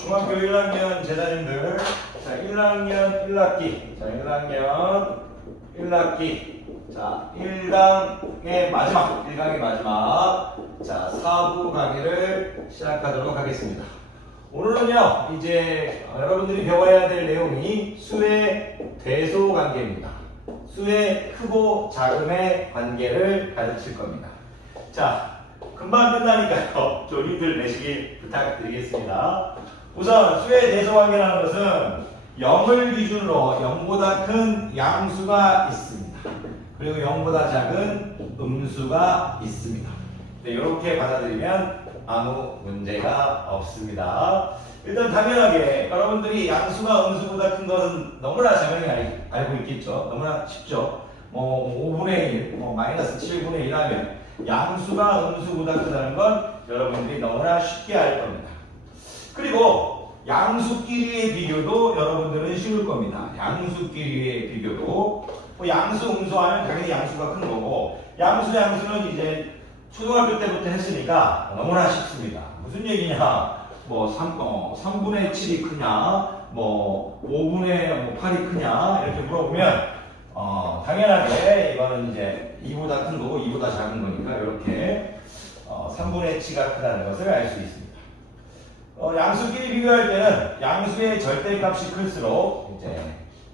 중학교 1학년 제자님들. 자 1학년 1학기. 자 1학년 1학기. 자 1강의 마지막 1강의 마지막. 자 4부 강의를 시작하도록 하겠습니다. 오늘은요 이제 여러분들이 배워야 될 내용이 수의 대소 관계입니다. 수의 크고 작음의 관계를 가르칠 겁니다. 자 금방 끝나니까요. 조리들 내시길 부탁드리겠습니다. 우선 수의 대소관계라는 것은 0을 기준으로 0보다 큰 양수가 있습니다. 그리고 0보다 작은 음수가 있습니다. 네, 이렇게 받아들이면 아무 문제가 없습니다. 일단 당연하게 여러분들이 양수가 음수보다 큰 것은 너무나 당연히 알- 알고 있겠죠. 너무나 쉽죠. 뭐 5분의 1, 뭐 마이너스 7분의 1 하면 양수가 음수보다 크다는 건 여러분들이 너무나 쉽게 알 겁니다. 그리고 양수끼리의 비교도 여러분들은 쉬울 겁니다. 양수끼리의 비교도 뭐 양수, 음수하면 당연히 양수가 큰 거고 양수, 양수는 이제 초등학교 때부터 했으니까 너무나 쉽습니다. 무슨 얘기냐? 뭐 3, 어, 3분의 7이 크냐? 뭐 5분의 뭐 8이 크냐? 이렇게 물어보면 어, 당연하게 이거는 이제 2보다 큰 거고 2보다 작은 거니까 이렇게 어, 3분의 7가 크다는 것을 알 수 있습니다. 어, 양수끼리 비교할 때는 양수의 절대값이 클수록 이제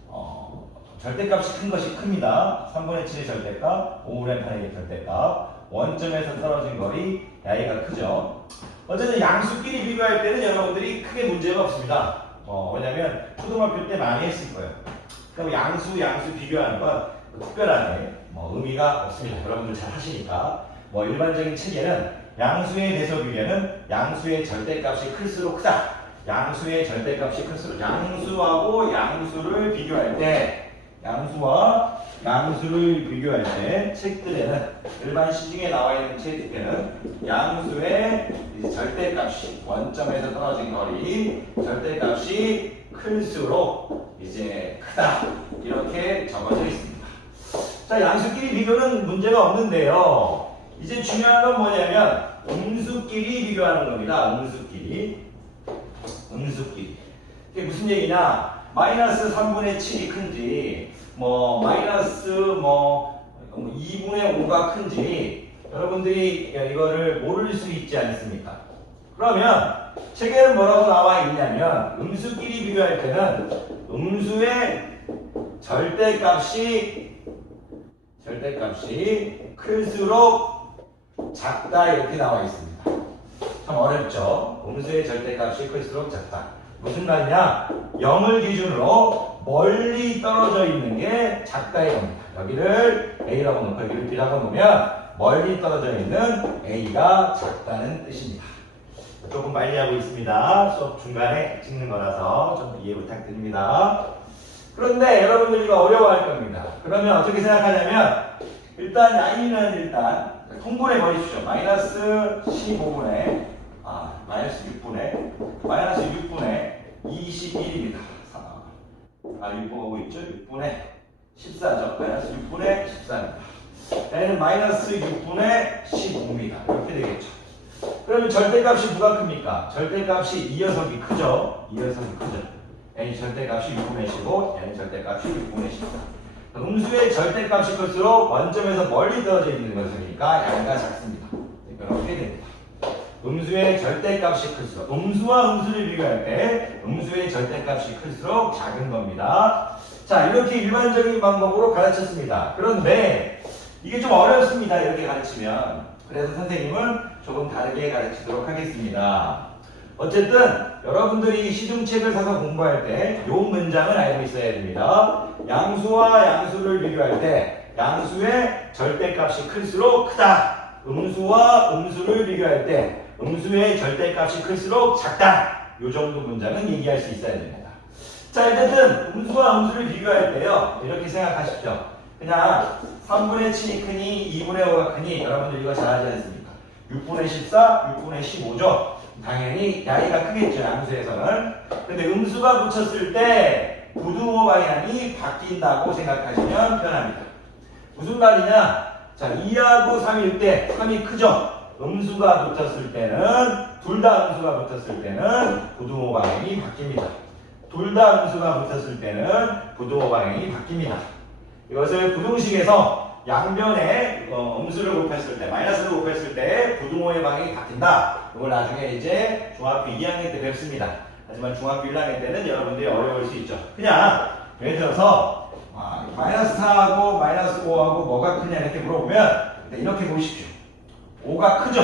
어, 절대값이 큰 것이 큽니다. 3분의 7의 절대값, 5분의 8의 절대값, 원점에서 떨어진 거리 야이가 크죠. 어쨌든 양수끼리 비교할 때는 여러분들이 크게 문제가 없습니다. 어, 왜냐면 초등학교 때 많이 했을 거예요. 그럼 양수, 양수 비교하는 건 특별하게 뭐 의미가 없습니다. 여러분들 잘 하시니까. 뭐 일반적인 체계는 양수의 비교는 양수의 절대값이 클수록 크다. 양수의 절대값이 클수록 양수하고 양수를 비교할 때 양수와 양수를 비교할 때 책들에는 일반 시중에 나와 있는 책들에는 양수의 절대값이 원점에서 떨어진 거리 절대값이 클수록 이제 크다 이렇게 적어져 있습니다. 자 양수끼리 비교는 문제가 없는데요. 이제 중요한 건 뭐냐면 음수끼리 비교하는 겁니다. 음수끼리 음수끼리 이게 무슨 얘기냐? 마이너스 3분의 7이 큰지 뭐 마이너스 뭐 2분의 5가 큰지 여러분들이 이거를 모를 수 있지 않습니까? 그러면 책에는 뭐라고 나와 있냐면 음수끼리 비교할 때는 음수의 절대값이 절대값이 클수록 작다 이렇게 나와 있습니다. 참 어렵죠. 음수의 절대값이 클수록 작다. 무슨 말이냐? 0을 기준으로 멀리 떨어져 있는 게 작다 이겁니다. 여기를 A라고 놓고 여기를 B라고 놓으면 멀리 떨어져 있는 A가 작다는 뜻입니다. 조금 빨리 하고 있습니다. 수업 중간에 찍는 거라서 좀 이해 부탁드립니다. 그런데 여러분들 이거 어려워할 겁니다. 그러면 어떻게 생각하냐면 일단 y는 일단 통분해 버리십시오. 마이너스 15분의 아 마이너스 6분의 마이너스 6분의 21입니다. 아 6번 오고 있죠? 6분의 14죠. 마이너스 6분의 14입니다. 얘는 마이너스 6분의 15입니다. 이렇게 되겠죠. 그러면 절대값이 누가 큽니까? 절대값이 이 녀석이 크죠? 이 녀석이 크죠? n이 절대값이 6분의 15, n이 절대값이 6분의 14. 음수의 절대값이 클수록 원점에서 멀리 떨어져 있는 것이니까 양가 작습니다. 이렇게 됩니다. 음수의 절대값이 클수록 음수와 음수를 비교할 때 음수의 절대값이 클수록 작은 겁니다. 자 이렇게 일반적인 방법으로 가르쳤습니다. 그런데 이게 좀 어렵습니다. 이렇게 가르치면 그래서 선생님은 조금 다르게 가르치도록 하겠습니다. 어쨌든 여러분들이 시중책을 사서 공부할 때이 문장을 알고 있어야 됩니다. 양수와 양수를 비교할 때 양수의 절대값이 클수록 크다. 음수와 음수를 비교할 때 음수의 절대값이 클수록 작다. 이 정도 문장은 얘기할 수 있어야 됩니다. 자, 어쨌든 음수와 음수를 비교할 때요. 이렇게 생각하십시오. 그냥 3분의 7이 크니 2분의 5가 크니 여러분들 이거 잘 알지 않습니까? 6분의 14, 6분의 15죠. 당연히 야이가 크겠죠. 양수에서는. 근데 음수가 붙였을 때 부등호 방향이 바뀐다고 생각하시면 편합니다. 무슨 말이냐? 자, 2하고 3일 때 3이 크죠? 음수가 붙었을 때는 둘 다 음수가 붙었을 때는 부등호 방향이 바뀝니다. 둘 다 음수가 붙었을 때는 부등호 방향이 바뀝니다. 이것을 부등식에서 양변에 어, 음수를 곱했을 때, 마이너스를 곱했을 때 부등호의 방향이 바뀐다. 이걸 나중에 이제 중학교 2학년 때 뵙습니다. 하지만 중학교 1학년 때는 여러분들이 어려울 수 있죠. 그냥 예를 들어서 아, 마이너스 4하고 마이너스 5하고 뭐가 크냐 이렇게 물어보면 일단 이렇게 보십시오. 5가 크죠?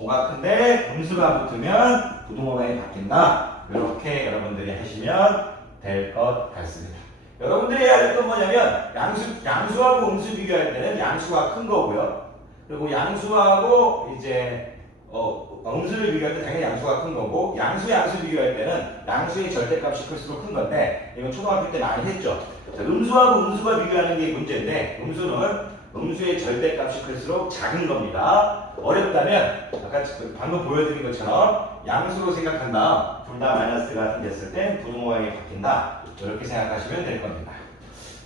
5가 큰데 음수가 붙으면 부등호방이 바뀐다. 이렇게 여러분들이 하시면 될 것 같습니다. 여러분들이 해야 될 건 뭐냐면 양수, 양수하고 음수 비교할 때는 양수가 큰 거고요. 그리고 양수하고 이제 어, 음수를 비교할 때 당연히 양수가 큰 거고 양수 양수 비교할 때는 양수의 절대값이 클수록 큰 건데 이건 초등학교 때 많이 했죠. 자, 음수하고 음수가 비교하는 게 문제인데 음수는 음수의 절대값이 클수록 작은 겁니다. 어렵다면 아까 그 방금 보여드린 것처럼 양수로 생각한다. 둘다 마이너스가 생겼을 때 부등호방이 바뀐다. 이렇게 생각하시면 될 겁니다.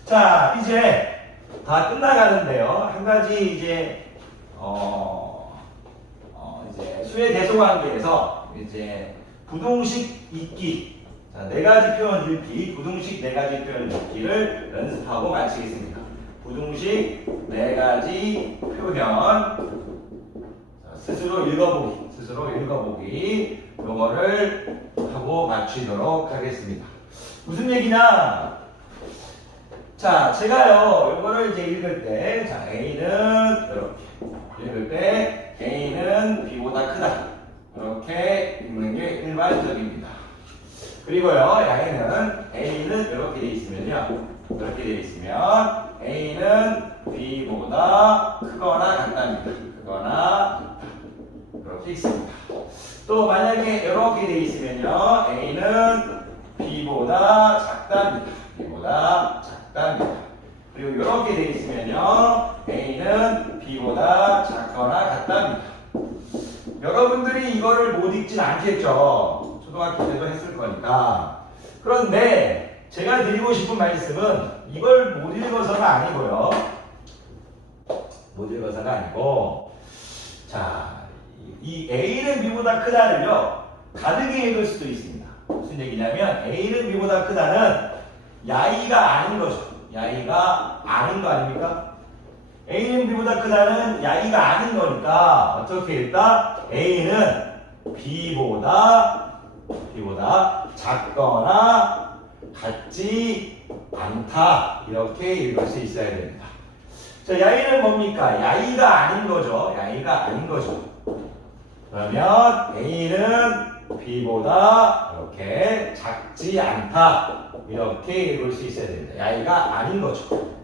자 이제 다 끝나가는데요. 한 가지 이제 어, 어 이제 수의 대소관계에서 이제 부동식 읽기 자, 네 가지 표현 읽기, 부동식 네 가지 표현 읽기를 연습하고 마치겠습니다. 부동식 네 가지 표현 자, 스스로 읽어보기, 스스로 읽어보기 요거를 하고 마치도록 하겠습니다. 무슨 얘기냐? 자, 제가요, 요거를 이제 읽을 때, 자, A는 이렇게 읽을 때 A는 B보다 크다. 이렇게 읽는 게 일반적입니다. 그리고요, 양에는 A는 이렇게 돼 있으면요, 이렇게 돼 있으면 A는 B보다 크거나 같답니다. 크거나. 이렇게 있습니다. 또 만약에 이렇게 돼 있으면요, A는 B보다 작답니다. B보다 작답니다. 그리고 이렇게 돼 있으면요, A는 B보다 작거나 같답니다. 여러분들이 이거를 못 읽진 않겠죠. 초등학교 때도 했을 거니까. 그런데 제가 드리고 싶은 말씀은 이걸 못 읽어서가 아니고요. 못 읽어서가 아니고, 자, 이 A는 B보다 크다는요, 다르게 읽을 수도 있습니다. 무슨 얘기냐면, A는 B보다 크다는 야이가 아닌 거죠. 야이가 아닌 거 아닙니까? A는 B보다 크다는 야이가 아닌 거니까, 어떻게 읽다? A는 B보다, B보다 작거나 같지 않다. 이렇게 읽을 수 있어야 됩니다. 자, 야이는 뭡니까? 야이가 아닌 거죠. 야이가 아닌 거죠. 그러면 A는 B보다 이렇게 작지 않다. 이렇게 읽을 수 있어야 됩니다. 야이가 아닌 거죠.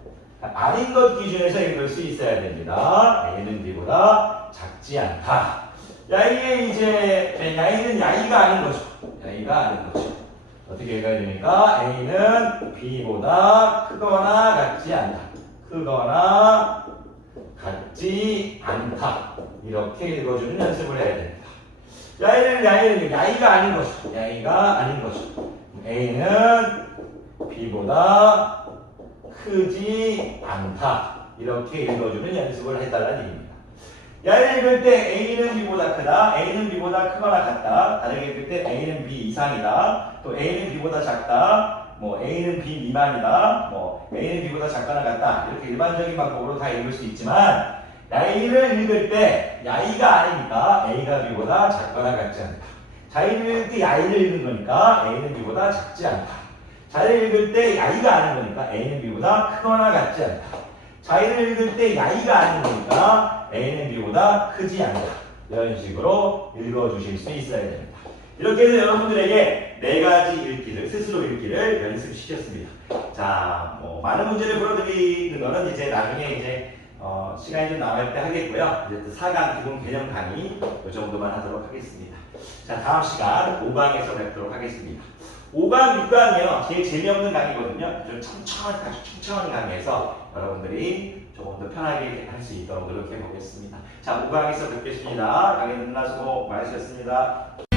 아닌 것 기준에서 읽을 수 있어야 됩니다. A는 B보다 작지 않다. 야이의 이제 야이는 야이가 아닌 거죠. 야이가 아닌 거죠. 어떻게 읽어야 됩니까? A는 B보다 크거나 같지 않다. 크거나 같지 않다. 이렇게 읽어주는 연습을 해야 됩니다. 야이는 야이는 야이가 아닌 거죠. 야이가 아닌 거죠. A는 B보다 크지 않다. 이렇게 읽어주는 연습을 해달라는 얘기입니다. 야를 읽을 때 A는 B보다 크다, A는 B보다 크거나 같다. 다르게 읽을 때 A는 B 이상이다. 또 A는 B보다 작다. 뭐 A는 B 미만이다. 뭐 A는 B보다 작거나 같다. 이렇게 일반적인 방법으로 다 읽을 수 있지만 야이를 읽을 때 야이가 아니니까 A가 B보다 작거나 같지 않다. 자이를 읽을 때 야이를 읽는 거니까 A는 B보다 작지 않다. 자이를 읽을 때 야이가 아닌 거니까 A는 B보다 크거나 같지 않다. 자이를 읽을 때 야이가 아닌 거니까 A는 B보다 크지 않다. 이런 식으로 읽어주실 수 있어야 됩니다. 이렇게 해서 여러분들에게 네 가지 읽기를, 스스로 읽기를 연습시켰습니다. 자, 뭐, 많은 문제를 풀어드리는 거는 이제 나중에 이제, 어, 시간이 좀 남을 때 하겠고요. 이제 또 4강 기본 개념 강의, 이 정도만 하도록 하겠습니다. 자, 다음 시간 5강에서 뵙도록 하겠습니다. 5강, 6강이요. 제일 재미없는 강의거든요. 좀 천천히, 아주 천천히 강의해서 여러분들이 조금 더 편하게 할 수 있도록 노력해 보겠습니다. 자, 5강에서 뵙겠습니다. 강의 끝나시고 많으셨습니다.